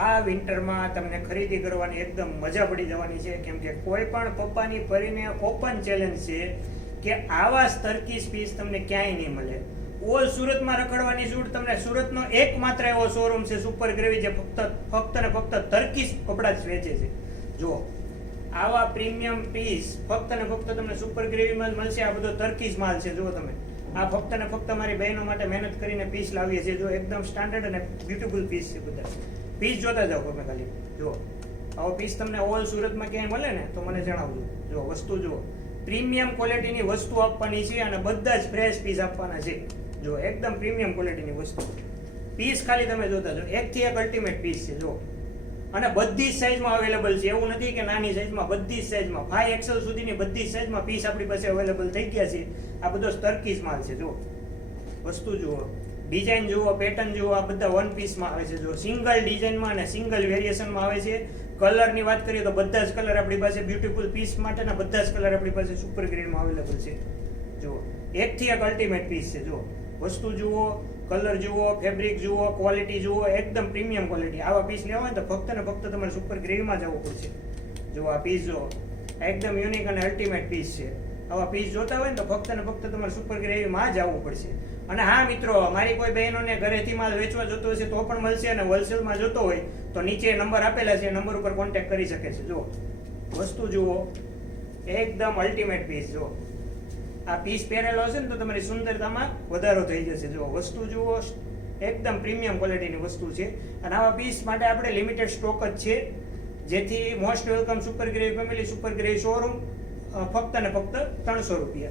આ વિન્ટરમાં તમને ખરીદી કરવાની એકદમ મજા પડી જવાની છે, કેમ કે કોઈ પણ પપ્પાની પરીને ઓપન ચેલેન્જ છે કે આવા ટર્કીશ પીસ તમને ક્યાંય નહીં મળે. ઓલ સુરતમાં રખડવાની છૂટ તમને. સુરતનો એકમાત્ર એવો શોરૂમ છે સુપર ગ્રેવી જે ફક્ત ને ફક્ત ટર્કીશ કપડા જ વેચે છે. જો આવા પ્રીમિયમ પીસ ફક્ત ને ફક્ત તમને સુપર ગ્રેવીમાં જ મળશે. આ બધો ટર્કીશ માલ છે. જો તમે આ ફક્ત ને ફક્ત મારી બહેનો માટે મહેનત કરીને પીસ લાવીએ છીએ. જો એકદમ સ્ટાન્ડર્ડ અને બ્યુટીફુલ પીસ છે. બધા પીસ જોતા જાઓ તમે ખાલી. જો આવો પીસ તમને ઓલ સુરતમાં ક્યાંય મળે ને તો મને જણાવજો. જો વસ્તુ જુઓ, પ્રીમિયમ ક્વોલિટીની વસ્તુ આપવાની છે અને બધા જ ફ્રેશ પીસ આપવાના છે. જો એકદમ પ્રીમિયમ ક્વોલિટીની વસ્તુ. પીસ ખાલી તમે જોતા જો, એકથી એક અલ્ટિમેટ પીસ છે. જો અને બધી જ સાઈઝમાં અવેલેબલ છે. એવું નથી કે નાની સાઈઝમાં, બધી જ સાઈઝમાં 5XL સુધીની બધી જ સાઈઝમાં પીસ આપણી પાસે અવેલેબલ થઈ ગયા છે. આ બધો ટર્કીશ માલ છે. જો વસ્તુ જુઓ, ડિઝાઇન જુઓ, પેટર્ન જુઓ, આ બધા વન પીસમાં આવે છે. જો સિંગલ ડિઝાઇનમાં અને સિંગલ વેરિએશનમાં આવે છે. કલરની વાત કરીએ તો બધા જ કલર આપણી પાસે બ્યુટીફુલ પીસ માટેના બધા જ કલર આપણી પાસે સુપર ગ્રેડમાં અવેલેબલ છે. જુઓ એકથી એક અલ્ટિમેટ પીસ છે. જો વસ્તુ જુઓ, કલર જુઓ, ફેબ્રિક જુઓ, ક્વોલિટી જુઓ, એકદમ પ્રીમિયમ ક્વોલિટી. આવા પીસ લેવા હોય તો ફક્ત ને ફક્ત તમારે સુપર ગ્રેવીમાં જવું પડશે. જો આ પીસ જુઓ, એકદમ યુનિક અને અલ્ટિમેટ પીસ છે. આવા પીસ જોતા હોય ને તો ફક્ત ને ફક્ત તમારે સુપર ગ્રેવીમાં જ આવવું પડશે. અને હા મિત્રો, મારી કોઈ બહેનોને ઘરેથી માલ વેચવા જોતો હશે તો પણ મળશે, અને હોલસેલમાં જોતો હોય તો નીચે નંબર આપેલા છે, નંબર ઉપર કોન્ટેક્ટ કરી શકે છે. જો વસ્તુ જુઓ, એકદમ અલ્ટિમેટ પીસ. જો આ પીસ પહેરેલો હશે ને તો તમારી સુંદરતામાં વધારો થઈ જશે. જો વસ્તુ જુઓ, એકદમ પ્રીમિયમ ક્વોલિટીની વસ્તુ છે. અને આવા પીસ માટે આપણે લિમિટેડ સ્ટોક જ છે. જેથી most welcome super gravy family, super gravy showroom, ફક્ત ને ફક્ત 300 રૂપિયા.